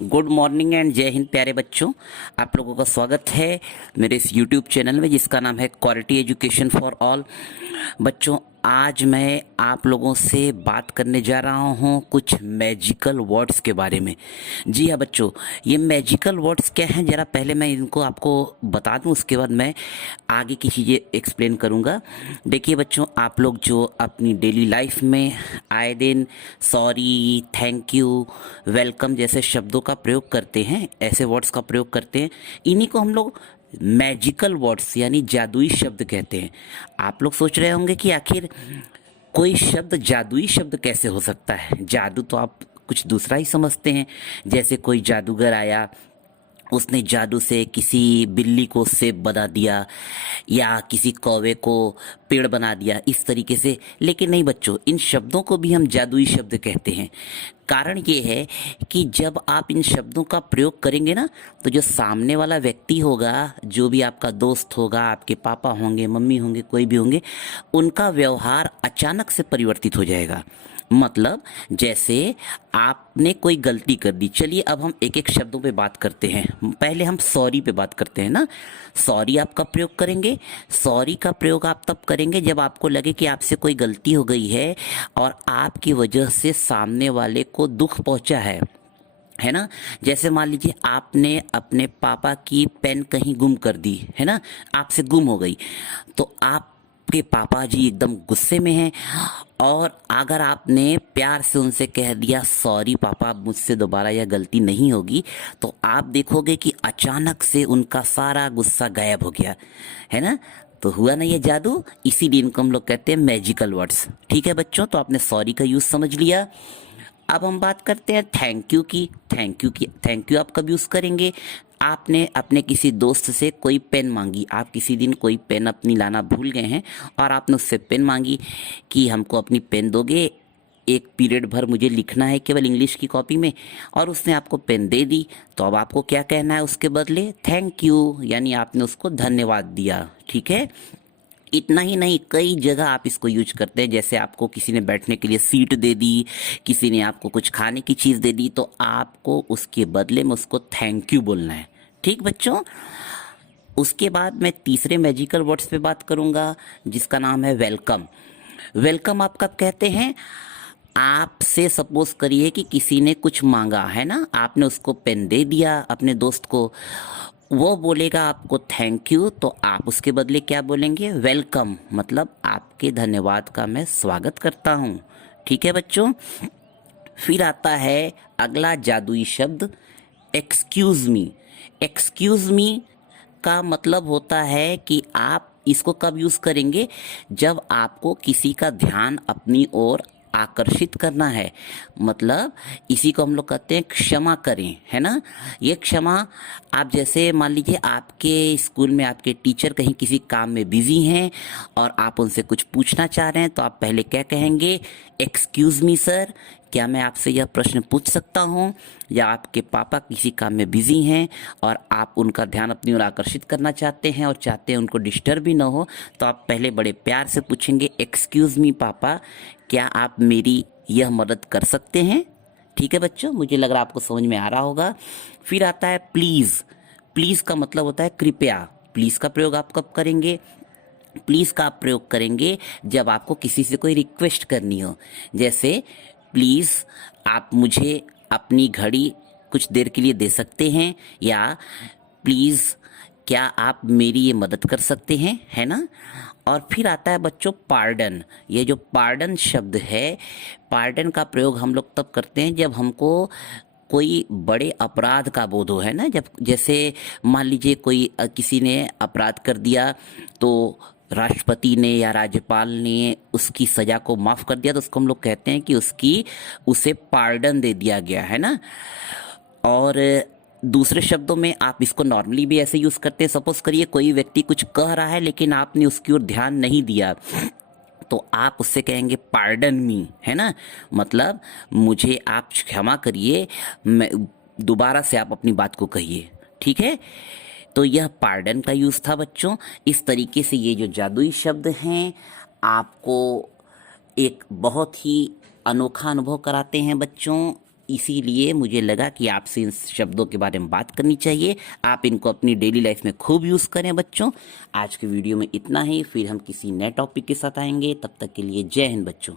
Good morning and जय हिंद प्यारे बच्चों। आप लोगों का स्वागत है मेरे इस यूट्यूब चैनल में जिसका नाम है क्वालिटी एजुकेशन फॉर ऑल। बच्चों, आज मैं आप लोगों से बात करने जा रहा हूँ कुछ मैजिकल वर्ड्स के बारे में। जी हाँ बच्चों, ये मैजिकल वर्ड्स क्या हैं ज़रा पहले मैं इनको आपको बता दूँ, उसके बाद मैं आगे की चीज़ें एक्सप्लेन करूँगा। देखिए बच्चों, आप लोग जो अपनी डेली लाइफ में आए दिन सॉरी, थैंक यू, वेलकम जैसे शब्दों का प्रयोग करते हैं, ऐसे वर्ड्स का प्रयोग करते हैं, इन्हीं को हम लोग मैजिकल वर्ड्स यानी जादुई शब्द कहते हैं। आप लोग सोच रहे होंगे कि आखिर कोई शब्द जादुई शब्द कैसे हो सकता है। जादू तो आप कुछ दूसरा ही समझते हैं, जैसे कोई जादूगर आया, उसने जादू से किसी बिल्ली को सेब बना दिया या किसी कौवे को पेड़ बना दिया, इस तरीके से। लेकिन नहीं बच्चों, इन शब्दों को भी हम जादुई शब्द कहते हैं। कारण ये है कि जब आप इन शब्दों का प्रयोग करेंगे ना, तो जो सामने वाला व्यक्ति होगा, जो भी आपका दोस्त होगा, आपके पापा होंगे, मम्मी होंगे, कोई भी होंगे, उनका व्यवहार अचानक से परिवर्तित हो जाएगा। मतलब जैसे आपने कोई गलती कर दी। चलिए अब हम एक एक शब्दों पे बात करते हैं। पहले हम सॉरी पे बात करते हैं ना। सॉरी आप कब प्रयोग करेंगे? सॉरी का प्रयोग आप तब करेंगे जब आपको लगे कि आपसे कोई गलती हो गई है और आपकी वजह से सामने वाले को दुख पहुंचा है ना। जैसे मान लीजिए आपने अपने पापा की पेन कहीं गुम कर दी, है ना, आपसे गुम हो गई, तो आपके पापा जी एकदम गुस्से में हैं और अगर आपने प्यार से उनसे कह दिया सॉरी पापा, मुझसे दोबारा यह गलती नहीं होगी, तो आप देखोगे कि अचानक से उनका सारा गुस्सा गायब हो गया, है ना। तो हुआ ना ये जादू। इसीलिए इनको हम लोग कहते हैं मैजिकल वर्ड्स। ठीक है बच्चों, तो आपने सॉरी का यूज़ समझ लिया। अब हम बात करते हैं थैंक यू की। थैंक यू आप कब यूज़ करेंगे? आपने अपने किसी दोस्त से कोई पेन मांगी, आप किसी दिन कोई पेन अपनी लाना भूल गए हैं और आपने उससे पेन मांगी कि हमको अपनी पेन दोगे, एक पीरियड भर मुझे लिखना है केवल इंग्लिश की कॉपी में, और उसने आपको पेन दे दी। तो अब आपको क्या कहना है उसके बदले? थैंक यू, यानी आपने उसको धन्यवाद दिया। ठीक है, इतना ही नहीं, कई जगह आप इसको यूज करते हैं। जैसे आपको किसी ने बैठने के लिए सीट दे दी, किसी ने आपको कुछ खाने की चीज़ दे दी, तो आपको उसके बदले में उसको थैंक यू बोलना है। ठीक बच्चों, उसके बाद मैं तीसरे मैजिकल वर्ड्स पे बात करूंगा जिसका नाम है वेलकम। वेलकम आप कब कहते हैं? आपसे सपोज करिए कि किसी ने कुछ मांगा, है ना, आपने उसको पेन दे दिया अपने दोस्त को, वो बोलेगा आपको थैंक यू, तो आप उसके बदले क्या बोलेंगे? वेलकम, मतलब आपके धन्यवाद का मैं स्वागत करता हूँ। ठीक है बच्चों, फिर आता है अगला जादुई शब्द एक्सक्यूज़ मी। एक्सक्यूज़ मी का मतलब होता है कि आप इसको कब यूज़ करेंगे? जब आपको किसी का ध्यान अपनी ओर आकर्षित करना है। मतलब इसी को हम लोग कहते हैं क्षमा करें, है ना। ये क्षमा, आप जैसे मान लीजिए आपके स्कूल में आपके टीचर कहीं किसी काम में बिजी हैं और आप उनसे कुछ पूछना चाह रहे हैं, तो आप पहले क्या कहेंगे? एक्सक्यूज़ मी सर, क्या मैं आपसे यह प्रश्न पूछ सकता हूँ? या आपके पापा किसी काम में बिजी हैं और आप उनका ध्यान अपनी ओर आकर्षित करना चाहते हैं और चाहते हैं उनको डिस्टर्ब भी ना हो, तो आप पहले बड़े प्यार से पूछेंगे एक्सक्यूज़ मी पापा, क्या आप मेरी यह मदद कर सकते हैं? ठीक है बच्चों, मुझे लग रहा है आपको समझ में आ रहा होगा। फिर आता है प्लीज़। प्लीज़ का मतलब होता है कृपया। प्लीज़ का प्रयोग आप कब करेंगे? प्लीज़ का आप प्रयोग करेंगे जब आपको किसी से कोई रिक्वेस्ट करनी हो। जैसे प्लीज़ आप मुझे अपनी घड़ी कुछ देर के लिए दे सकते हैं, या प्लीज़ क्या आप मेरी ये मदद कर सकते हैं, है ना। और फिर आता है बच्चों पार्डन। ये जो पार्डन शब्द है, पार्डन का प्रयोग हम लोग तब करते हैं जब हमको कोई बड़े अपराध का बोध हो, है ना। जब जैसे मान लीजिए कोई किसी ने अपराध कर दिया, तो राष्ट्रपति ने या राज्यपाल ने उसकी सज़ा को माफ़ कर दिया, तो उसको हम लोग कहते हैं कि उसे पार्डन दे दिया गया, है ना। और दूसरे शब्दों में आप इसको नॉर्मली भी ऐसे यूज़ करते हैं। सपोज करिए कोई व्यक्ति कुछ कह रहा है लेकिन आपने उसकी ओर ध्यान नहीं दिया, तो आप उससे कहेंगे पार्डन मी, है ना। मतलब मुझे आप क्षमा करिए, मैं दोबारा से आप अपनी बात को कहिए। ठीक है, तो यह पार्डन का यूज़ था बच्चों। इस तरीके से ये जो जादुई शब्द हैं आपको एक बहुत ही अनोखा अनुभव कराते हैं बच्चों। इसीलिए मुझे लगा कि आपसे इन शब्दों के बारे में बात करनी चाहिए। आप इनको अपनी डेली लाइफ में खूब यूज़ करें बच्चों। आज के वीडियो में इतना ही, फिर हम किसी नए टॉपिक के साथ आएंगे। तब तक के लिए जय हिंद बच्चों।